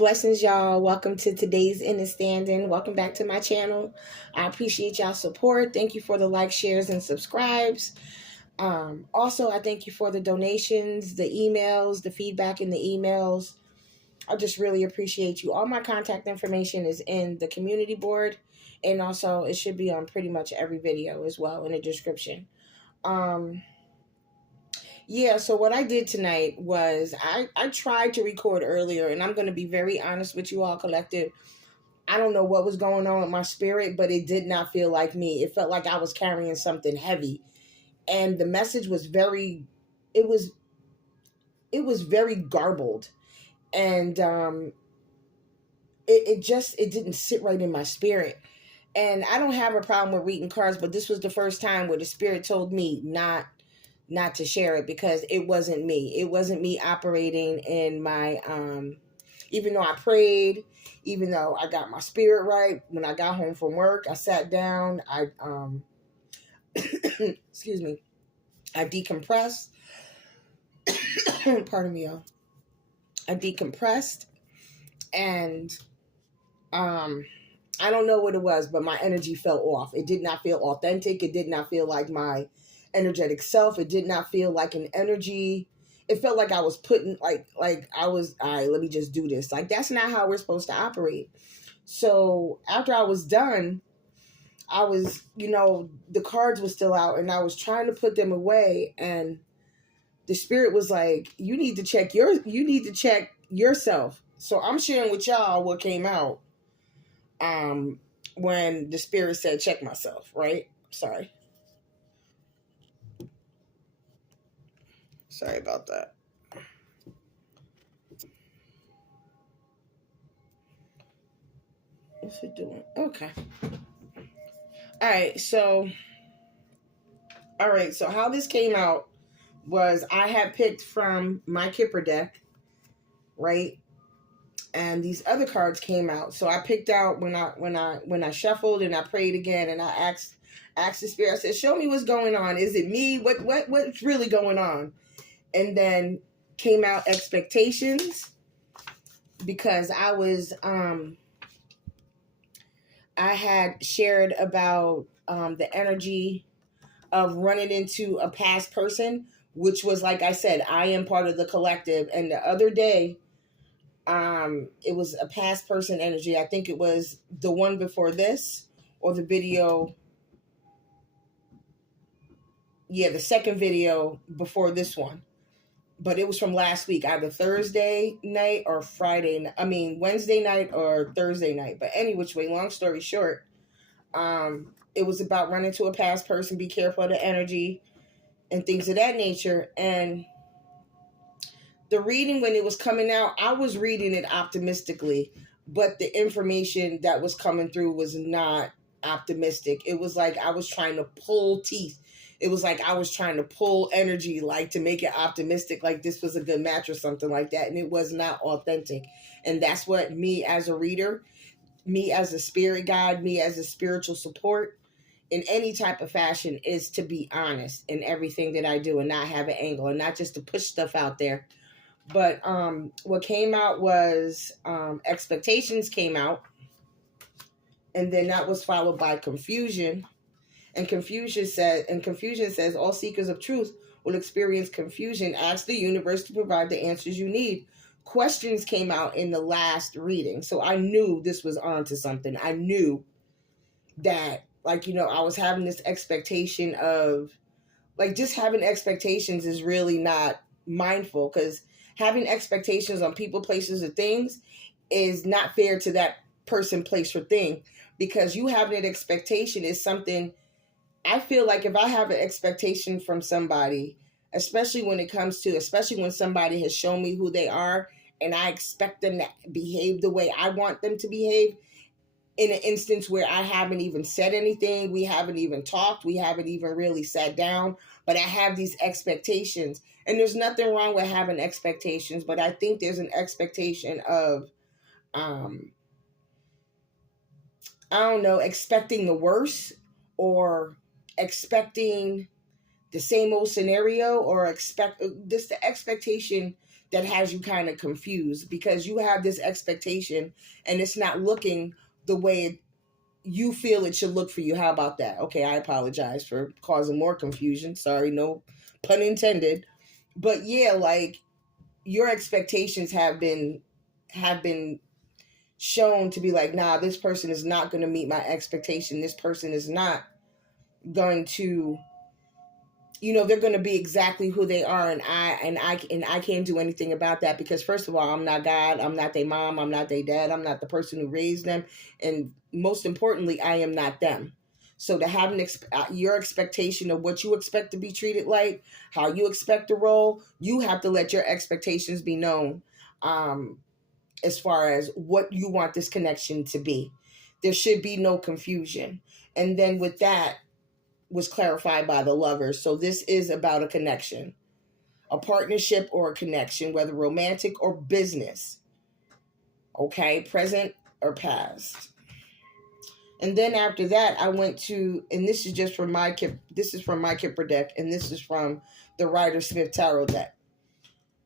Blessings, y'all. Welcome to today's InnerStanding. Welcome back to my channel. I appreciate y'all support. Thank you for the likes, shares, and subscribes. Also, I thank you for the donations, the emails, the feedback in the emails. I just really appreciate you. All my contact information is in the community board, and also it should be on pretty much every video as well in the description. Yeah, so what I did tonight was I tried to record earlier, and I'm going to be very honest with you all, collective. I don't know what was going on with my spirit, but it did not feel like me. It felt like I was carrying something heavy. And the message was it was very garbled. And it didn't sit right in my spirit. And I don't have a problem with reading cards, but this was the first time where the spirit told me not to share it, because it wasn't me. It wasn't me operating in my, even though I prayed, even though I got my spirit right, when I got home from work, I sat down, excuse me, I decompressed. Pardon me, y'all. I decompressed, and, I don't know what it was, but my energy fell off. It did not feel authentic. It did not feel like my energetic self. It did not feel like an energy. It felt like I was putting like I was, all right, let me just do this. Like, that's not how we're supposed to operate. So after I was done, I was, the cards were still out, and I was trying to put them away, and the spirit was like, you need to check yourself. So I'm sharing with y'all what came out when the spirit said check myself, right? Sorry about that. What's it doing? Okay. All right, so how this came out was I had picked from my Kipper deck, right? And these other cards came out. So I picked out when I shuffled, and I prayed again, and I asked the spirit. I said, "Show me what's going on. Is it me? What's really going on?" And then came out expectations, because I was I had shared about the energy of running into a past person, which was, like I said, I am part of the collective. And the other day, it was a past person energy. I think it was the one before this, or the video. Yeah, the second video before this one. But it was from last week, either Thursday night or Wednesday night or Thursday night. But any which way, long story short, it was about running to a past person, be careful of the energy, and things of that nature. And the reading, when it was coming out, I was reading it optimistically, but the information that was coming through was not optimistic. It was like I was trying to pull teeth. It was like I was trying to pull energy, like, to make it optimistic, like this was a good match or something like that. And it was not authentic. And that's what me as a reader, me as a spirit guide, me as a spiritual support in any type of fashion, is to be honest in everything that I do, and not have an angle, and not just to push stuff out there. But what came out was expectations came out, and then that was followed by confusion. And confusion says all seekers of truth will experience confusion. Ask the universe to provide the answers you need. Questions came out in the last reading. So I knew this was on to something. I knew that, I was having this expectation of, just having expectations is really not mindful, because having expectations on people, places, or things is not fair to that person, place, or thing, because you having an expectation is something. I feel like if I have an expectation from somebody, especially when somebody has shown me who they are, and I expect them to behave the way I want them to behave, in an instance where I haven't even said anything, we haven't even talked, we haven't even really sat down, but I have these expectations. And there's nothing wrong with having expectations, but I think there's an expectation of, I don't know, expecting the worst, or expecting the same old scenario, or the expectation that has you kind of confused because you have this expectation and it's not looking the way you feel it should look for you. How about that? Okay, I apologize for causing more confusion. Sorry, no pun intended. But yeah, like your expectations have been shown to be like, nah, this person is not going to meet my expectation. This person is not going to, they're going to be exactly who they are, and I can't do anything about that because first of all, I'm not God, I'm not their mom, I'm not their dad, I'm not the person who raised them, and most importantly, I am not them. So to have your expectation of what you expect to be treated like, how you expect to roll, you have to let your expectations be known, as far as what you want this connection to be. There should be no confusion. And then with that was clarified by the lovers. So this is about a connection, a partnership or a connection, whether romantic or business. Okay, present or past. And then after that, I went to, and this is just from my Kipper deck, and this is from the Rider Smith Tarot deck.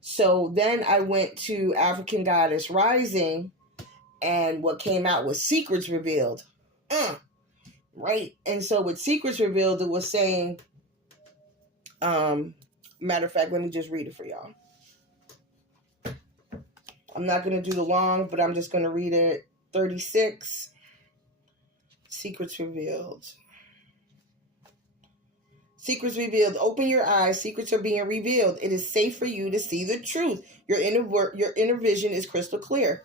So then I went to African Goddess Rising, and what came out was Secrets Revealed. Right? And so with Secrets Revealed, it was saying, matter of fact, let me just read it for y'all. I'm not going to do the long, but I'm just going to read it. 36. Secrets Revealed. Secrets revealed. Open your eyes. Secrets are being revealed. It is safe for you to see the truth. Your inner vision is crystal clear.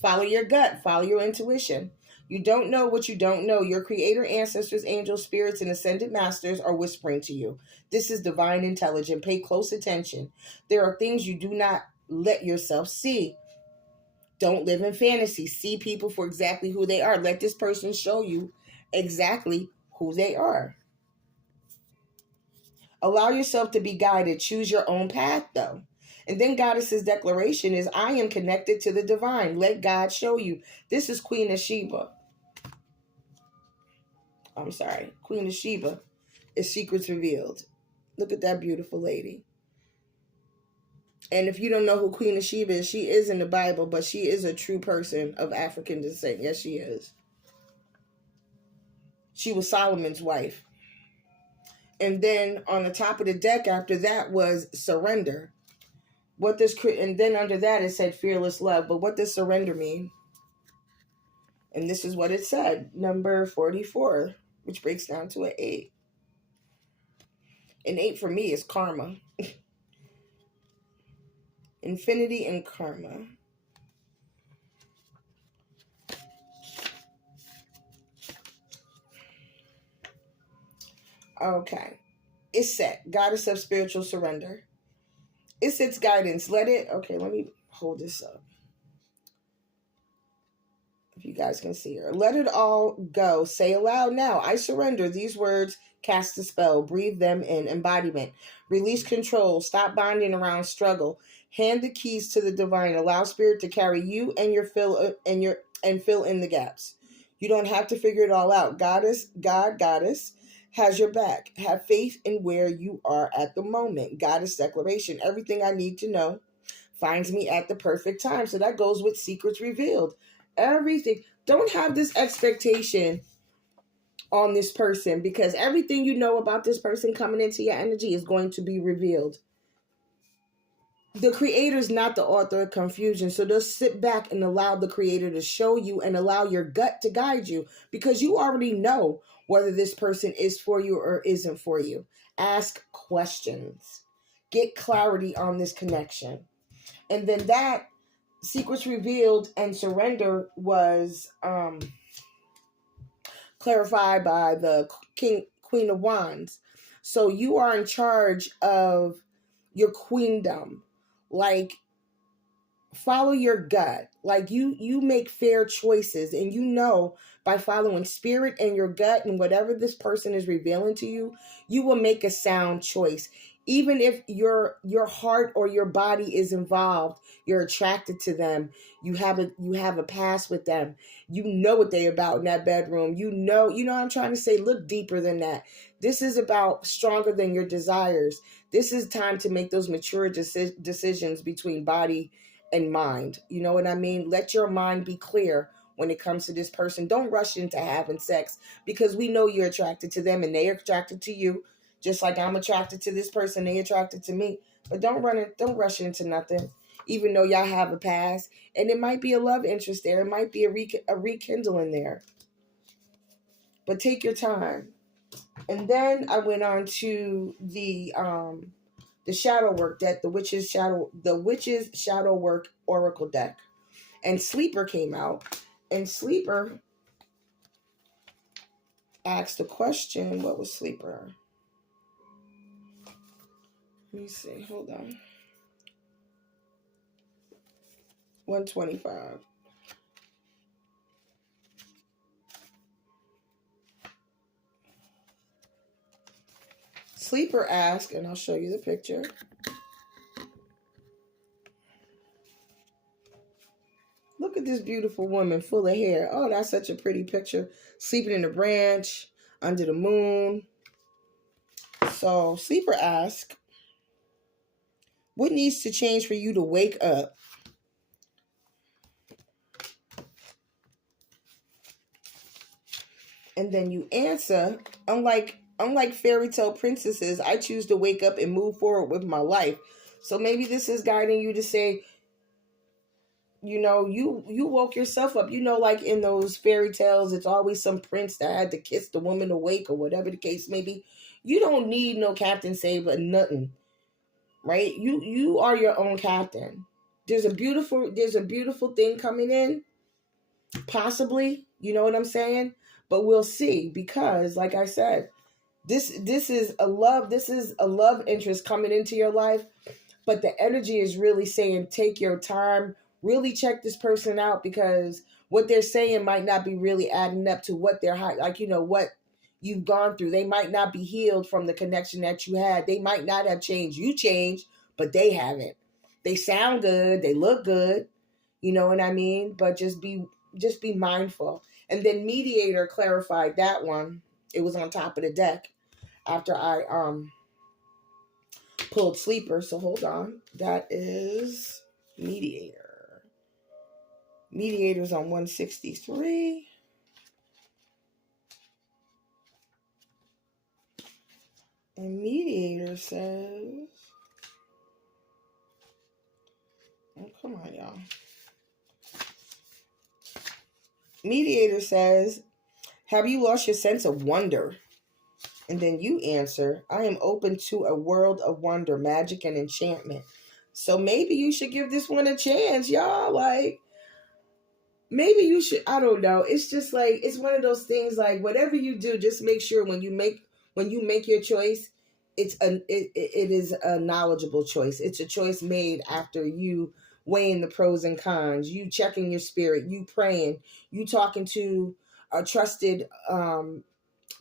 Follow your gut. Follow your intuition. You don't know what you don't know. Your creator, ancestors, angels, spirits, and ascended masters are whispering to you. This is divine intelligence. Pay close attention. There are things you do not let yourself see. Don't live in fantasy. See people for exactly who they are. Let this person show you exactly who they are. Allow yourself to be guided. Choose your own path, though. And then Goddess's declaration is, I am connected to the divine. Let God show you. This is Queen of Sheba. Queen of Sheba is Secrets Revealed. Look at that beautiful lady. And if you don't know who Queen of Sheba is, she is in the Bible, but she is a true person of African descent. Yes, she is. She was Solomon's wife. And then on the top of the deck after that was surrender. And then under that it said fearless love. But what does surrender mean? And this is what it said. Number 44, which breaks down to an 8. An 8 for me is karma. Infinity and karma. Okay. It's set. Goddess of spiritual surrender. It's its guidance. Let me hold this up. If you guys can see her. Let it all go. Say aloud now. I surrender. These words cast a spell. Breathe them in. Embodiment. Release control. Stop binding around struggle. Hand the keys to the divine. Allow spirit to carry you and fill in the gaps. You don't have to figure it all out. Goddess has your back. Have faith in where you are at the moment. Goddess declaration. Everything I need to know finds me at the perfect time. So that goes with Secrets Revealed. Everything. Don't have this expectation on this person because everything you know about this person coming into your energy is going to be revealed. The creator is not the author of confusion. So just sit back and allow the creator to show you and allow your gut to guide you because you already know whether this person is for you or isn't for you. Ask questions. Get clarity on this connection. And then that Secrets Revealed and surrender was clarified by the Queen of Wands. So you are in charge of your queendom. Like, follow your gut. Like, you make fair choices, and you know by following spirit and your gut and whatever this person is revealing to you, you will make a sound choice. Even if your heart or your body is involved, you're attracted to them. You have a past with them. You know what they about in that bedroom. You know what I'm trying to say. Look deeper than that. This is about stronger than your desires. This is time to make those mature decisions between body and mind. You know what I mean? Let your mind be clear when it comes to this person. Don't rush into having sex, because we know you're attracted to them and they're attracted to you. Just like I'm attracted to this person, they attracted to me. But don't rush into nothing, even though y'all have a past. And it might be a love interest there. It might be a rekindling there. But take your time. And then I went on to the shadow work deck, the witch's shadow work oracle deck. And Sleeper came out. And Sleeper asked a question. What was Sleeper? Let me see. Hold on. 125. Sleeper asked, and I'll show you the picture. Look at this beautiful woman full of hair. Oh, that's such a pretty picture. Sleeping in a branch, under the moon. So Sleeper asked, what needs to change for you to wake up? And then you answer, unlike fairy tale princesses, I choose to wake up and move forward with my life. So maybe this is guiding you to say, you woke yourself up. Like in those fairy tales, it's always some prince that had to kiss the woman awake or whatever the case may be. You don't need no Captain Save or nothing, right? You are your own captain. There's a beautiful thing coming in, possibly. You know what I'm saying? But we'll see, because like I said, this is a love interest coming into your life, but the energy is really saying take your time, really check this person out, because what they're saying might not be really adding up to what they're what you've gone through. They might not be healed from the connection that you had. They might not have changed. You changed, but they haven't. They sound good, they look good, you know what I mean? But just be mindful. And then Mediator clarified that one. It was on top of the deck after I pulled Sleeper. So hold on. That is Mediator. Mediator's on 163. And Mediator says, oh, come on, y'all. Mediator says, have you lost your sense of wonder? And then you answer, I am open to a world of wonder, magic, and enchantment. So maybe you should give this one a chance, y'all. Like, maybe you should, I don't know. It's just like, it's one of those things, like, whatever you do, just make sure when you make your choice, it is a knowledgeable choice. It's a choice made after you weighing the pros and cons, you checking your spirit, you praying, you talking to a trusted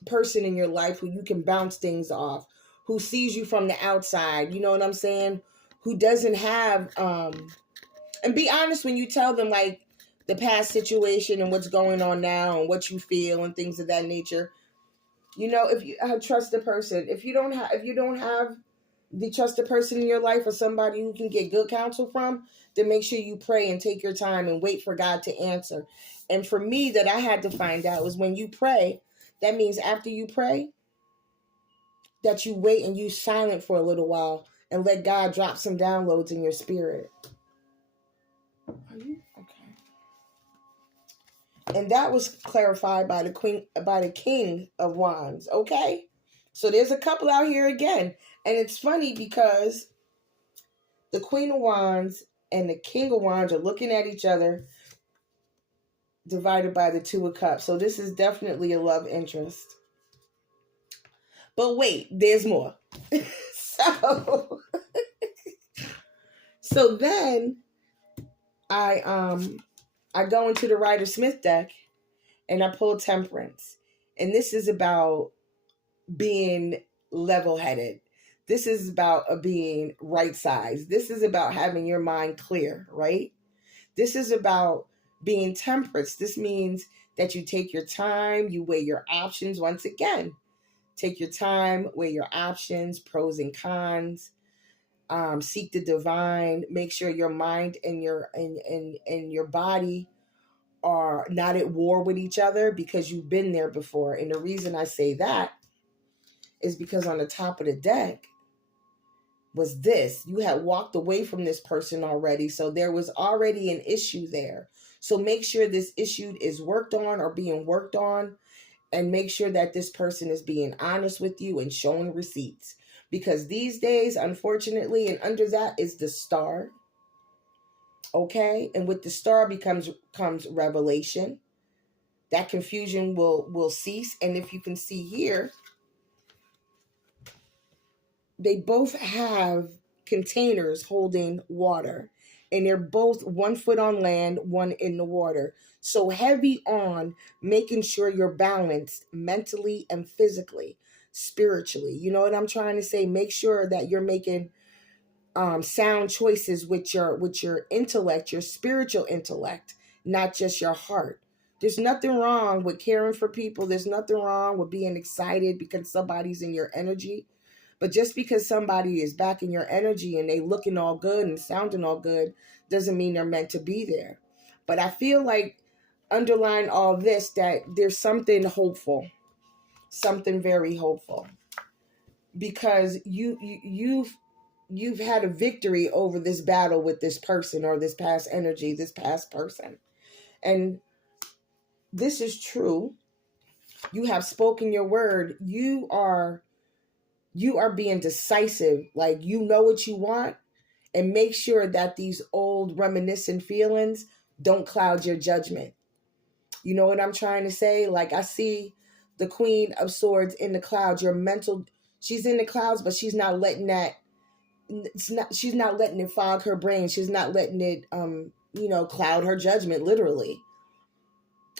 person in your life who you can bounce things off, who sees you from the outside, you know what I'm saying? Who doesn't have and be honest when you tell them like the past situation and what's going on now and what you feel and things of that nature. If you trust the person, if you don't have the trusted person in your life or somebody who can get good counsel from, then make sure you pray and take your time and wait for God to answer. And for me, that I had to find out was when you pray, that means after you pray, that you wait and you silent for a little while and let God drop some downloads in your spirit. Are you okay? And that was clarified by the King of Wands. Okay, so there's a couple out here again, and it's funny because the Queen of Wands and the King of Wands are looking at each other, divided by the Two of Cups. So this is definitely a love interest. But wait, there's more. So then I go into the Rider-Smith deck and I pull Temperance. And this is about being level-headed. This is about being right sized. This is about having your mind clear, right? This is about being temperate. This means that you take your time, you weigh your options. Once again, take your time, weigh your options, pros and cons. Seek the divine. Make sure your mind and your body are not at war with each other, because you've been there before. And the reason I say that is because on the top of the deck was this. You had walked away from this person already, so there was already an issue there. So make sure this issue is worked on or being worked on, and make sure that this person is being honest with you and showing receipts. Because these days, unfortunately, and under that is the star. Okay? And with the star comes revelation. That confusion will cease. And if you can see here, they both have containers holding water, and they're both 1 foot on land, 1 in the water. So heavy on making sure you're balanced mentally and physically, spiritually. You know what I'm trying to say? Make sure that you're making sound choices with your intellect, your spiritual intellect, not just your heart. There's nothing wrong with caring for people. There's nothing wrong with being excited because somebody's in your energy. But just because somebody is back in your energy and they looking all good and sounding all good doesn't mean they're meant to be there. But I feel like underlying all this, that there's something hopeful, something very hopeful, because you've had a victory over this battle with this person or this past energy, this past person. And this is true. You have spoken your word. You are being decisive. Like, you know what you want, and make sure that these old reminiscent feelings don't cloud your judgment. You know what I'm trying to say? Like, I see the Queen of Swords in the clouds. Your mental, she's in the clouds, but she's not letting that, she's not letting it fog her brain. She's not letting it, cloud her judgment, literally.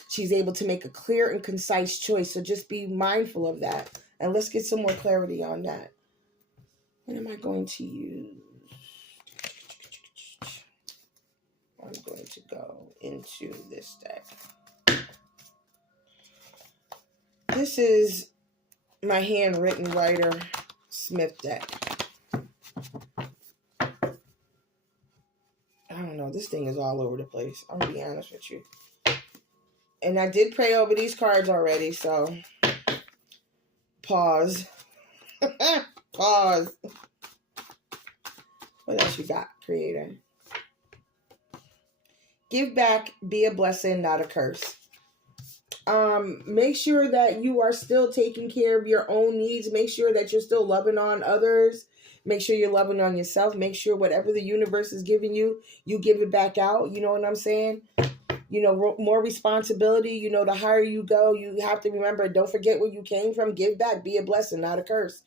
She's able to make a clear and concise choice. So just be mindful of that. And let's get some more clarity on that. What am I going to use? I'm going to go into this deck. This is my handwritten Rider Smith deck. I don't know. This thing is all over the place. I'm going to be honest with you. And I did pray over these cards already, so pause. Pause. What else you got, Creator? Give back, be a blessing, not a curse. Make sure that you are still taking care of your own needs. Make sure that you're still loving on others. Make sure you're loving on yourself. Make sure whatever the universe is giving you, you give it back out. You know what I'm saying? More responsibility. The higher you go, you have to remember, don't forget where you came from. Give back, be a blessing, not a curse.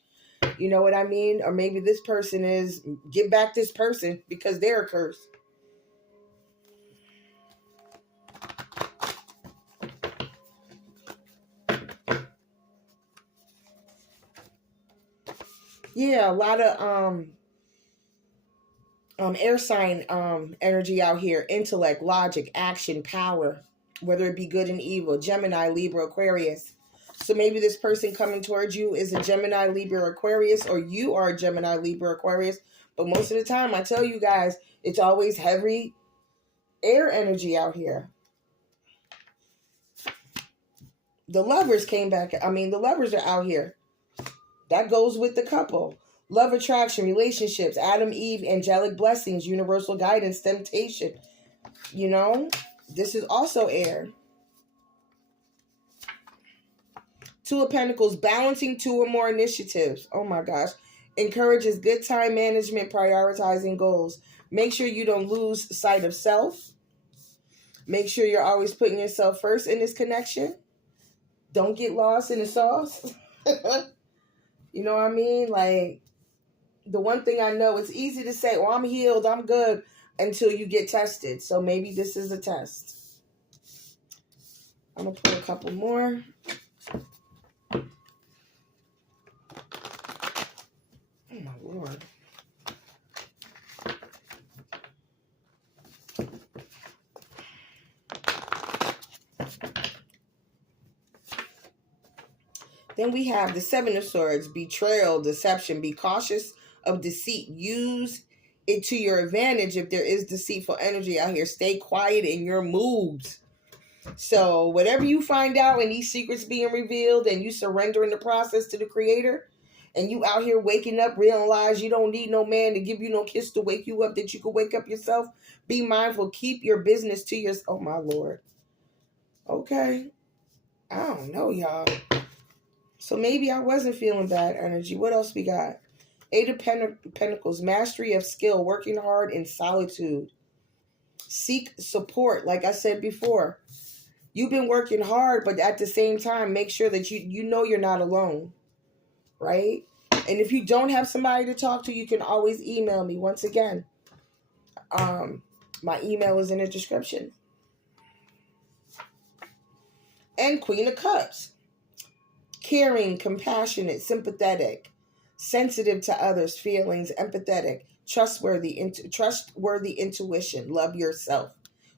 You know what I mean? Or maybe this person is, give back this person because they're a curse. Yeah, a lot of air sign energy out here. Intellect, logic, action, power, whether it be good and evil. Gemini, Libra, Aquarius. So maybe this person coming towards you is a Gemini, Libra, Aquarius, or you are a Gemini, Libra, Aquarius. But most of the time, I tell you guys, it's always heavy air energy out here. The lovers came back. The lovers are out here. That goes with the couple. Love, attraction, relationships, Adam, Eve, angelic blessings, universal guidance, temptation. This is also air. Two of Pentacles, balancing 2 or more initiatives. Oh my gosh. Encourages good time management, prioritizing goals. Make sure you don't lose sight of self. Make sure you're always putting yourself first in this connection. Don't get lost in the sauce. You know what I mean? Like, the one thing I know, it's easy to say, I'm healed, I'm good, until you get tested. So maybe this is a test. I'm going to pull a couple more. Oh my Lord. Then we have the Seven of Swords, betrayal, deception. Be cautious of deceit. Use it to your advantage if there is deceitful energy out here. Stay quiet in your moves. So whatever you find out and these secrets being revealed and you surrender in the process to the Creator, and you out here waking up, realize you don't need no man to give you no kiss to wake you up, that you can wake up yourself. Be mindful. Keep your business to yourself. Oh my Lord. Okay. I don't know, y'all. So maybe I wasn't feeling bad energy. What else we got? Eight of Pentacles, mastery of skill, working hard in solitude. Seek support, like I said before. You've been working hard, but at the same time, make sure that you know you're not alone, right? And if you don't have somebody to talk to, you can always email me. Once again, my email is in the description. And Queen of Cups. Caring, compassionate, sympathetic, sensitive to others' feelings, empathetic, trustworthy intuition. Love yourself.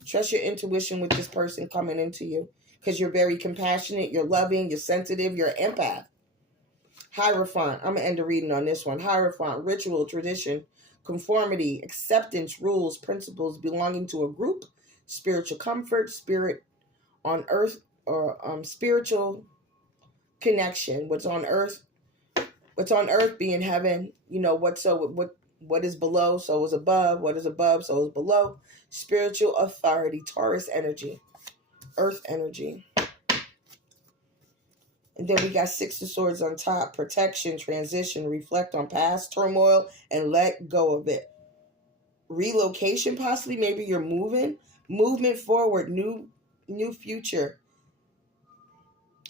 Trust your intuition with this person coming into you, because you're very compassionate, you're loving, you're sensitive, you're an empath. Hierophant. I'm going to end the reading on this one. Hierophant, ritual, tradition, conformity, acceptance, rules, principles, belonging to a group, spiritual comfort, spirit on earth, or spiritual connection. What's on earth be in heaven. You know, what is below, so is above. What is above, so is below. Spiritual authority, Taurus energy, earth energy. And then we got Six of Swords on top, protection, transition, reflect on past turmoil and let go of it. Relocation, possibly. Maybe you're movement forward, new future.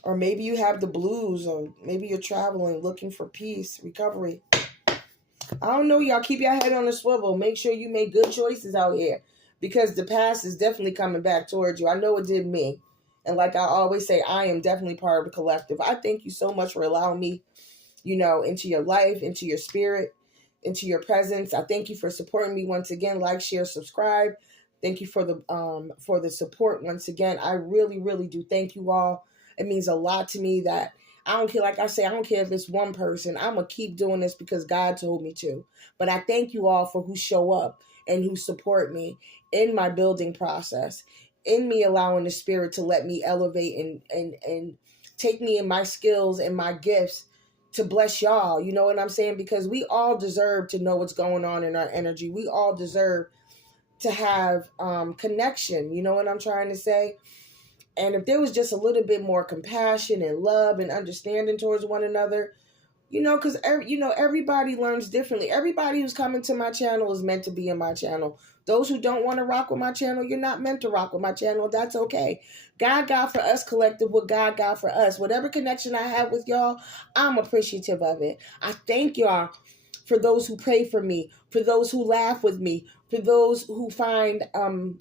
Or maybe you have the blues, or maybe you're traveling, looking for peace, recovery. I don't know, y'all. Keep your head on a swivel. Make sure you make good choices out here, because the past is definitely coming back towards you. I know it did me. And like I always say, I am definitely part of the collective. I thank you so much for allowing me, into your life, into your spirit, into your presence. I thank you for supporting me once again. Like, share, subscribe. Thank you for the support once again. I really, really do thank you all. It means a lot to me that I don't care. Like I say, I don't care if it's one person. I'm going to keep doing this because God told me to. But I thank you all for who show up and who support me in my building process, in me allowing the spirit to let me elevate and take me in my skills and my gifts to bless y'all. You know what I'm saying? Because we all deserve to know what's going on in our energy. We all deserve to have connection. You know what I'm trying to say? And if there was just a little bit more compassion and love and understanding towards one another, because everybody learns differently. Everybody who's coming to my channel is meant to be in my channel. Those who don't want to rock with my channel, you're not meant to rock with my channel. That's okay. God got for us collective what God got for us. Whatever connection I have with y'all, I'm appreciative of it. I thank y'all for those who pray for me, for those who laugh with me, for those who find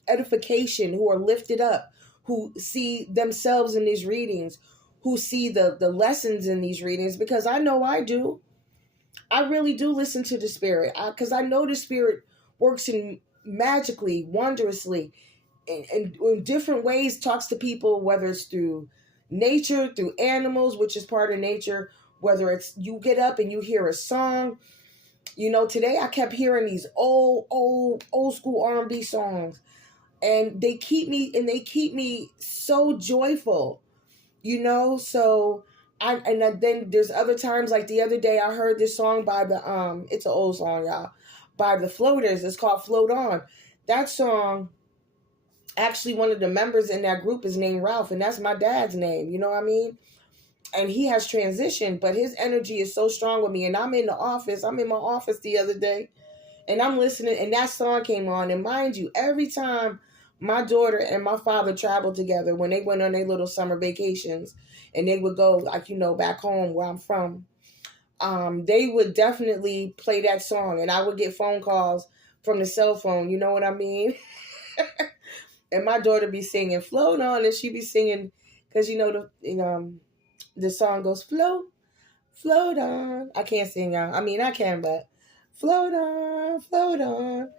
edification, who are lifted up, who see themselves in these readings, who see the lessons in these readings, because I know I do. I really do listen to the spirit, because I know the spirit works in magically, wondrously, and in different ways, talks to people, whether it's through nature, through animals, which is part of nature, whether it's you get up and you hear a song. Today I kept hearing these old school R&B songs. And they keep me so joyful, so then there's other times, like the other day I heard this song by it's an old song, y'all, by the Floaters. It's called Float On. That song, actually one of the members in that group is named Ralph, and that's my dad's name, you know what I mean? And he has transitioned, but his energy is so strong with me. And I'm in my office the other day, and I'm listening, and that song came on. And mind you, every time my daughter and my father traveled together, when they went on their little summer vacations, and they would go, back home where I'm from, they would definitely play that song, and I would get phone calls from the cell phone, you know what I mean? And my daughter be singing "Float On," and she be singing, because the song goes, float, Float on. I can't sing, y'all. I mean, I can, but float on, float on.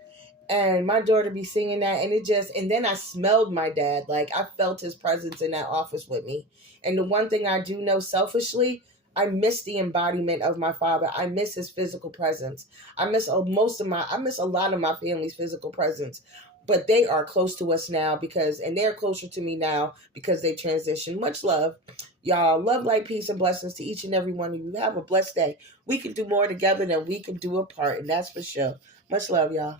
And my daughter be singing that, and then I smelled my dad. Like, I felt his presence in that office with me. And the one thing I do know selfishly, I miss the embodiment of my father. I miss his physical presence. I miss a lot of my family's physical presence. But they are close to us now and they're closer to me now because they transitioned. Much love. Y'all, love, light, peace, and blessings to each and every one of you. Have a blessed day. We can do more together than we can do apart, and that's for sure. Much love, y'all.